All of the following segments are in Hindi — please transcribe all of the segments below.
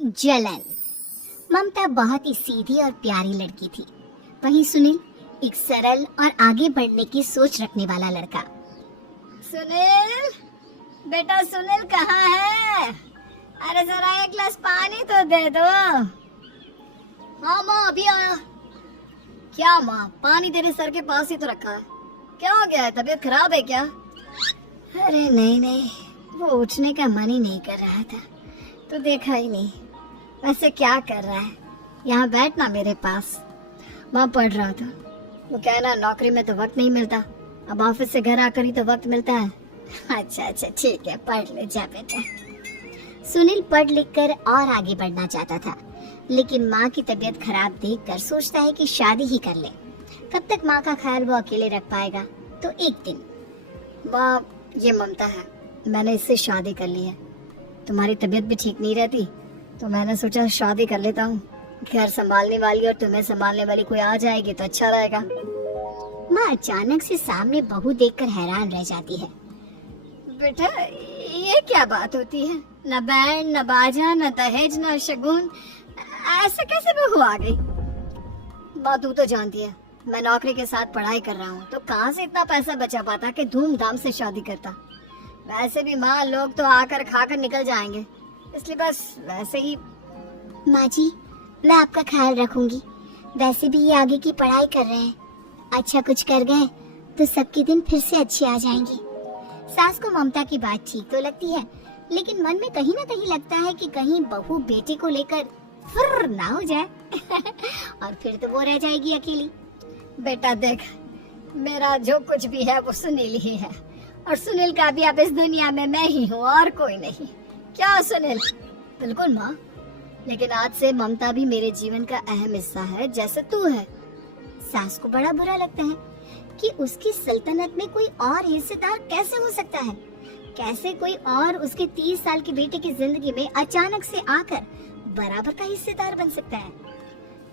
जलन। ममता बहुत ही सीधी और प्यारी लड़की थी। वहीं सुनील एक सरल और आगे बढ़ने की सोच रखने वाला लड़का। सुनील, बेटा सुनील कहाँ है? अरे जरा एक गिलास पानी तो दे दो। हाँ माँ, अभी आया। क्या माँ, पानी तेरे सर के पास ही तो रखा है। क्या हो गया है, तबीयत खराब है क्या? अरे नहीं, वो उठने का मन ही नहीं कर रहा था तो देखा ही नहीं। वैसे क्या कर रहा है? यहाँ बैठना मेरे पास। माँ पढ़ रहा था। वो कहना नौकरी में तो वक्त नहीं मिलता, अब ऑफिस से घर आकर ही तो वक्त मिलता है। अच्छा ठीक है, पढ़ ले जा बेटा। सुनील पढ़ लिख कर और आगे बढ़ना चाहता था, लेकिन माँ की तबीयत खराब देखकर सोचता है कि शादी ही कर ले। कब तक माँ का ख्याल वो अकेले रख पाएगा? तो एक दिन, माँ ये ममता है, मैंने इससे शादी कर ली है। तुम्हारी तबीयत भी ठीक नहीं रहती तो मैंने सोचा शादी कर लेता हूँ। घर संभालने वाली और तुम्हें संभालने वाली कोई आ जाएगी तो अच्छा रहेगा। माँ अचानक से सामने बहू देखकर हैरान रह जाती है। बेटा ये क्या बात होती है? न बैंड, न बाजा, न दहेज, न शगुन, ऐसे कैसे बहू आ गई? बात तू तो जानती है, मैं नौकरी के साथ पढ़ाई कर रहा हूँ तो कहाँ से इतना पैसा बचा पाता कि धूमधाम से शादी करता। वैसे भी माँ, लोग तो आकर खाकर निकल जाएंगे, इसलिए बस वैसे ही। माँ जी, मैं आपका ख्याल रखूंगी। वैसे भी ये आगे की पढ़ाई कर रहे हैं, अच्छा कुछ कर गए तो सबके दिन फिर से अच्छे आ जाएंगे। सास को ममता की बात ठीक तो लगती है, लेकिन मन में कहीं ना कहीं लगता है कि कहीं बहू बेटे को लेकर फुर्र ना हो जाए और फिर तो वो रह जाएगी अकेली। बेटा देख, मेरा जो कुछ भी है वो सुनील ही है, और सुनील का भी अब इस दुनिया में मैं ही हूँ और कोई नहीं। क्या सुनील? बिल्कुल माँ, लेकिन आज से ममता भी मेरे जीवन का अहम हिस्सा है, जैसे तू है। सास को बड़ा बुरा लगता है कि उसकी सल्तनत में कोई और हिस्सेदार कैसे हो सकता है। कैसे कोई और उसके 30 साल के बेटे की जिंदगी में अचानक से आकर बराबर का हिस्सेदार बन सकता है।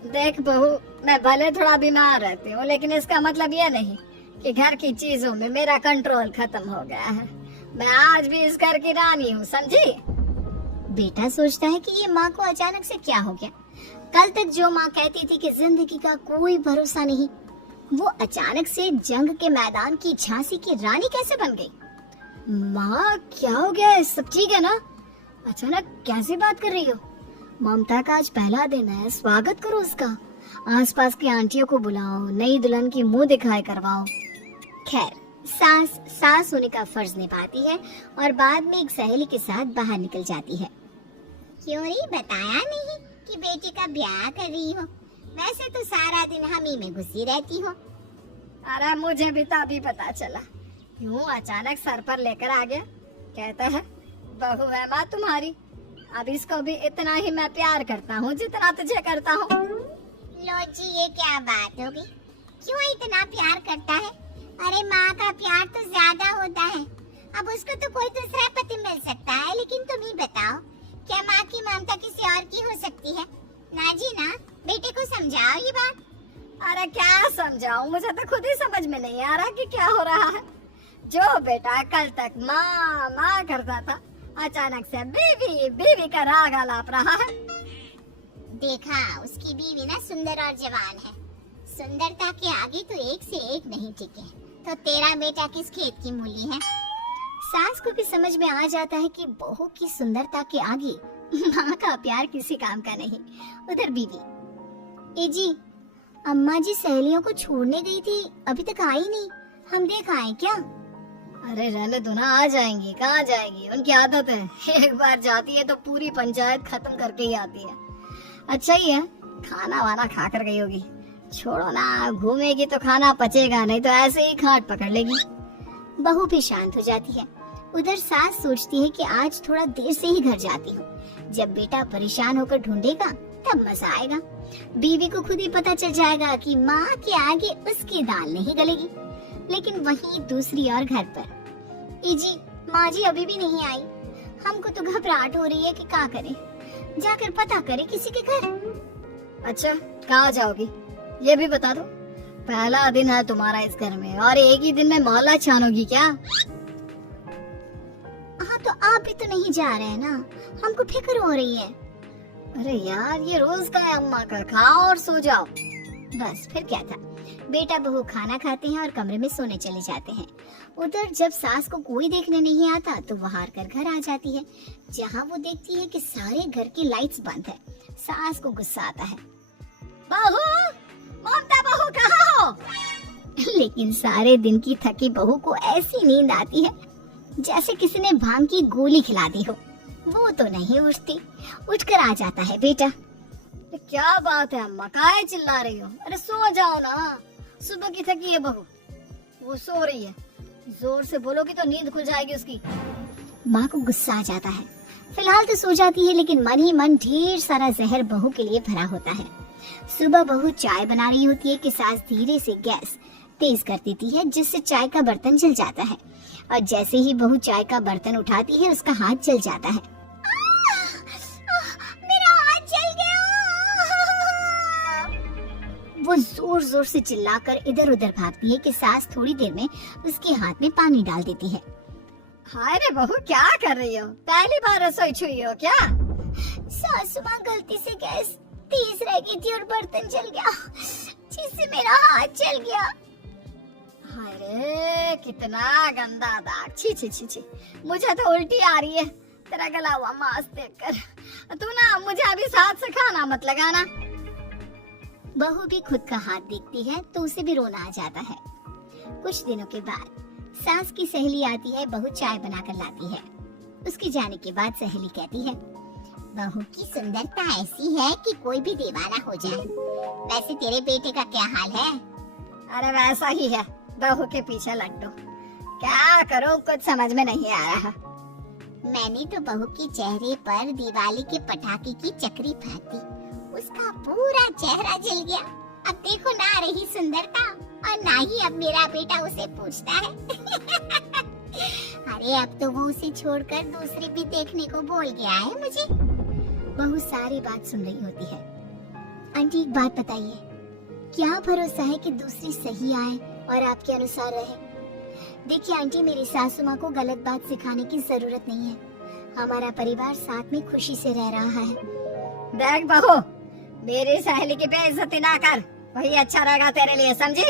देख बहू, मैं भले थोड़ा बीमार रहती हूँ, लेकिन इसका मतलब ये नहीं कि घर की चीजों में मेरा कंट्रोल खत्म हो गया है। मैं आज भी इस घर की रानी हूँ, समझी? बेटा सोचता है कि ये माँ को अचानक से क्या हो गया। कल तक जो माँ कहती थी कि जिंदगी का कोई भरोसा नहीं, वो अचानक से जंग के मैदान की झांसी की रानी कैसे बन गई? माँ क्या हो गया है? सब ठीक है ना? अचानक कैसी बात कर रही हो? ममता का आज पहला दिन है, स्वागत करो उसका। आसपास की आंटियों को बुलाओ, नई दुल्हन की मुंह दिखाई करवाओ। खैर, सास होने का फर्ज निभाती है और बाद में एक सहेली के साथ बाहर निकल जाती है। क्यों नहीं बताया नहीं कि बेटी का ब्याह कर रही हो? वैसे तो सारा दिन हम ही में घुसी रहती हो। अरे मुझे भी तो अभी पता चला, यूं अचानक सर पर लेकर आ गया। कहता है बहू है माँ तुम्हारी, अब इसको भी इतना ही मैं प्यार करता हूँ जितना तुझे करता हूँ। लो जी, ये क्या बात होगी? क्यों इतना प्यार करता है? अरे माँ का प्यार तो ज्यादा होता है। अब उसको तो कोई दूसरा पति मिल सकता है, लेकिन तुम ही बताओ, क्या माँ की ममता किसी और की हो सकती है? ना जी ना, बेटे को समझाओ ये बात। अरे क्या समझाऊं, मुझे तो खुद ही समझ में नहीं आ रहा कि क्या हो रहा है। जो बेटा कल तक माँ माँ करता था, अचानक से बीवी बीवी का राग आलाप रहा है। देखा, उसकी बीवी ना सुंदर और जवान है। सुंदरता के आगे तो एक से एक नहीं टिके, तो तेरा बेटा किस खेत की मूली है? सास को भी समझ में आ जाता है कि बहू की सुंदरता के आगे माँ का प्यार किसी काम का नहीं। उधर बीवी, ए जी, अम्मा जी सहेलियों को छोड़ने गई थी, अभी तक आई नहीं, हम देख आए क्या? अरे रहने दो ना, आ जाएंगी। कहाँ जाएंगी, उनकी आदत है। एक बार जाती है तो पूरी पंचायत खत्म करके ही आती है। अच्छा ही है, खाना वाना खा कर गई होगी। छोड़ो ना, घूमेगी तो खाना पचेगा, नहीं तो ऐसे ही खाट पकड़ लेगी। बहू भी शांत हो जाती है। उधर सास सोचती है कि आज थोड़ा देर से ही घर जाती हूँ, जब बेटा परेशान होकर ढूंढेगा तब मजा आएगा। बीवी को खुद ही पता चल जाएगा कि माँ के आगे उसकी दाल नहीं गलेगी। लेकिन वहीं दूसरी ओर घर पर, ए जी, माँ जी अभी भी नहीं आई। हमको तो घबराहट हो रही है कि क्या करें, जाकर पता करें किसी के घर। अच्छा, कहाँ जाओगी ये भी बता दो। पहला दिन है तुम्हारा इस घर में और एक ही दिन में मोहल्ला छानोगी क्या? हाँ, तो आप भी तो नहीं जा रहे हैं ना, हमको फिक्र हो रही है। अरे यार, ये रोज का है अम्मा का, खाओ और सो जाओ। बस फिर क्या था, बेटा बहू खाना खाते हैं और कमरे में सोने चले जाते हैं। उधर जब सास को कोई देखने नहीं आता तो वो हार कर घर आ जाती है, जहाँ वो देखती है कि सारे घर की लाइट्स बंद है। सास को गुस्सा आता है, बहू, ममता बहू कहाँ हो? लेकिन सारे दिन की थकी बहू को ऐसी नींद आती है जैसे किसी ने भांग की गोली खिला दी हो। वो तो नहीं उठती, उठकर आ जाता है बेटा। क्या बात है अम्मा, काहे चिल्ला रही हो? अरे सो जाओ ना, सुबह की थकी है बहू, वो सो रही है। जोर से बोलोगी तो नींद खुल जाएगी उसकी। माँ को गुस्सा आ जाता है। फिलहाल तो सो जाती है, लेकिन मन ही मन ढेर सारा जहर बहू के लिए भरा होता है। सुबह बहू चाय बना रही होती है कि सास धीरे से गैस तेज कर देती है, जिससे चाय का बर्तन जल जाता है। और जैसे ही बहू चाय का बर्तन उठाती है, उसका हाथ जल जाता है। मेरा हाथ जल गया। वो जोर जोर से चिल्लाकर इधर उधर भागती है कि सास थोड़ी देर में उसके हाथ में पानी डाल देती है। हाय रे बहू, क्या कर रही हो? पहली बार रसोई छुई हो क्या? सासू माँ, गलती से गैस तेज रह गई थी और बर्तन जल गया, जिससे मेरा हाथ जल गया। हाय रे, कितना गंदा दाग। छी छी छी छी, मुझे तो उल्टी आ रही है तेरा गला हुआ मांस देखकर। तू ना मुझे अभी साथ से खाना मत लगाना। बहू भी खुद का हाथ देखती है तो उसे भी रोना आ जाता है। कुछ दिनों के बाद सास की सहेली आती है, बहू चाय बनाकर लाती है। उसके जाने के बाद सहेली कहती है, बहू की सुंदरता ऐसी है कि कोई भी दीवाना हो जाए। वैसे तेरे बेटे का क्या हाल है? अरे वैसा ही है, बहू के पीछे लट्टू। क्या करूं, कुछ समझ में नहीं आ रहा। मैंने तो बहू के चेहरे पर दिवाली के पटाखे की चक्री फेंक दी, उसका पूरा चेहरा जल गया। अब देखो ना रही सुंदरता, और ना ही अब मेरा बेटा उसे पूछता है। अरे अब तो वो उसे छोड़कर दूसरी भी देखने को बोल गया है मुझे। बहू सारी बात सुन रही होती है। आंटी एक बात बताइए, क्या भरोसा है कि दूसरी सही आए और आपके अनुसार रहे? देखिए आंटी, मेरी सासू माँ को गलत बात सिखाने की जरूरत नहीं है। हमारा परिवार साथ में खुशी से रह रहा है। देख बहू, मेरी सहेली की बेइज्जती ना कर, वही अच्छा रहेगा तेरे लिए, समझी?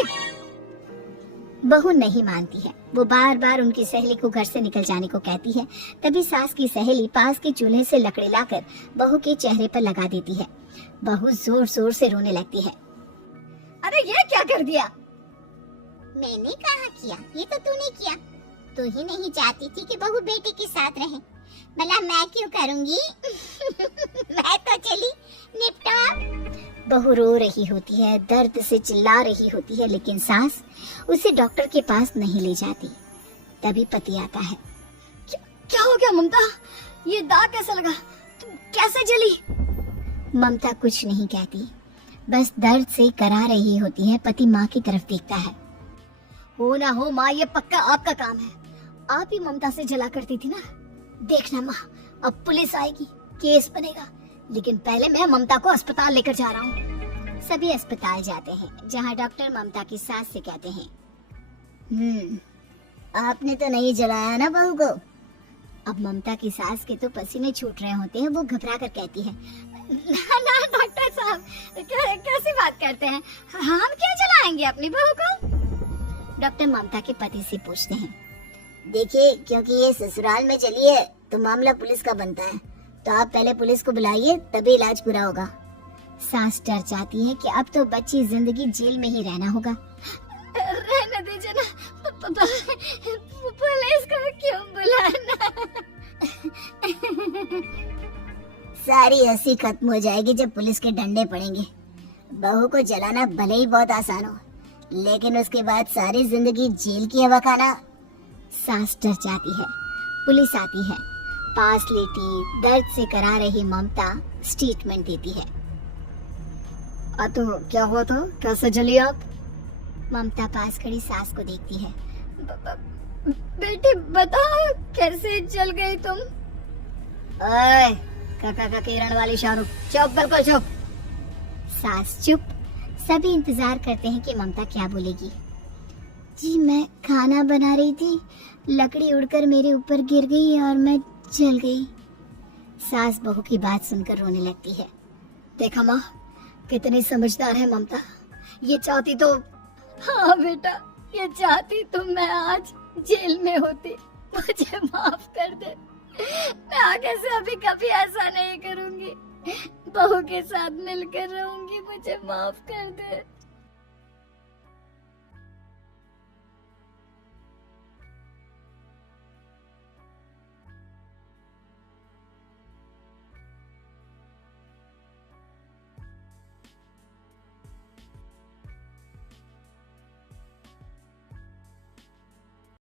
बहू नहीं मानती है। वो बार बार उनकी सहेली को घर से निकल जाने को कहती है। तभी सास की सहेली पास के चूल्हे से लकड़ी लाकर बहू के चेहरे पर लगा देती है। बहू जोर जोर से रोने लगती है। अरे ये क्या कर दिया? मैंने कहा किया, ये तो तूने किया। तू ही नहीं चाहती थी कि बहू बेटे के साथ रहे, भला मैं क्यों करूंगी? मैं तो चली, निपटा। बहू रो रही होती है, दर्द से चिल्ला रही होती है, लेकिन सास उसे डॉक्टर के पास नहीं ले जाती। तभी पति आता है। क्या हो गया ममता? ये दाग कैसे लगा? तुम कैसे जली? ममता कुछ नहीं कहती, बस दर्द से करा रही होती है। पति माँ की तरफ देखता है। हो ना हो माँ, ये पक्का आपका काम है। आप ही ममता से जला करती थी ना। देखना माँ, अब पुलिस आएगी, केस बनेगा, लेकिन पहले मैं ममता को अस्पताल लेकर जा रहा हूँ। सभी अस्पताल जाते हैं, जहाँ डॉक्टर ममता की सास से कहते हैं, आपने तो नहीं जलाया ना बहू को? अब ममता की सास के तो पसीने छूट रहे होते हैं। वो घबरा कर कहती है, ना डॉक्टर साहब, कैसी बात करते हैं? हम क्या जलाएंगे अपनी बहू को? डॉक्टर ममता के पति से पूछते हैं, देखिए, क्योंकि ये ससुराल में चली है तो मामला पुलिस का बनता है, तो आप पहले पुलिस को बुलाइए, तभी इलाज पूरा होगा। सास डर जाती है कि अब तो बच्ची जिंदगी जेल में ही रहना होगा। रहने दीजिए ना, पुलिस को क्यों बुलाना? सारी हंसी खत्म हो जाएगी जब पुलिस के डंडे पड़ेंगे। बहू को जलाना भले ही बहुत आसान हो, लेकिन उसके बाद सारी जिंदगी जेल की हवा खाना। सास डर जाती है। पुलिस आती है। पास लेटी दर्द से करा रही ममता स्टेटमेंट देती है। तो क्या हुआ था? कैसे जली आप? ममता पास खड़ी सास को देखती है। बेटी बताओ, कैसे जल गई तुम? ओए, काका का किरण वाली शाहरुख, चुप, बिल्कुल चुप। सास चुप। सभी इंतजार करते हैं कि ममता क्या बोलेगी। जी, मैं खाना बना रही थी, लकड़ी उड़कर मेरे ऊपर गिर गई और मैं जल गई। सास बहू की बात सुनकर रोने लगती है। देखा माँ, कितनी समझदार है ममता। ये चाहती तो, हाँ बेटा, ये चाहती तो मैं आज जेल में होती। मुझे माफ कर दे, मैं आगे से अभी कभी ऐसा नहीं करूंगी। बहू के साथ मिलकर रहूंगी, मुझे माफ कर दे।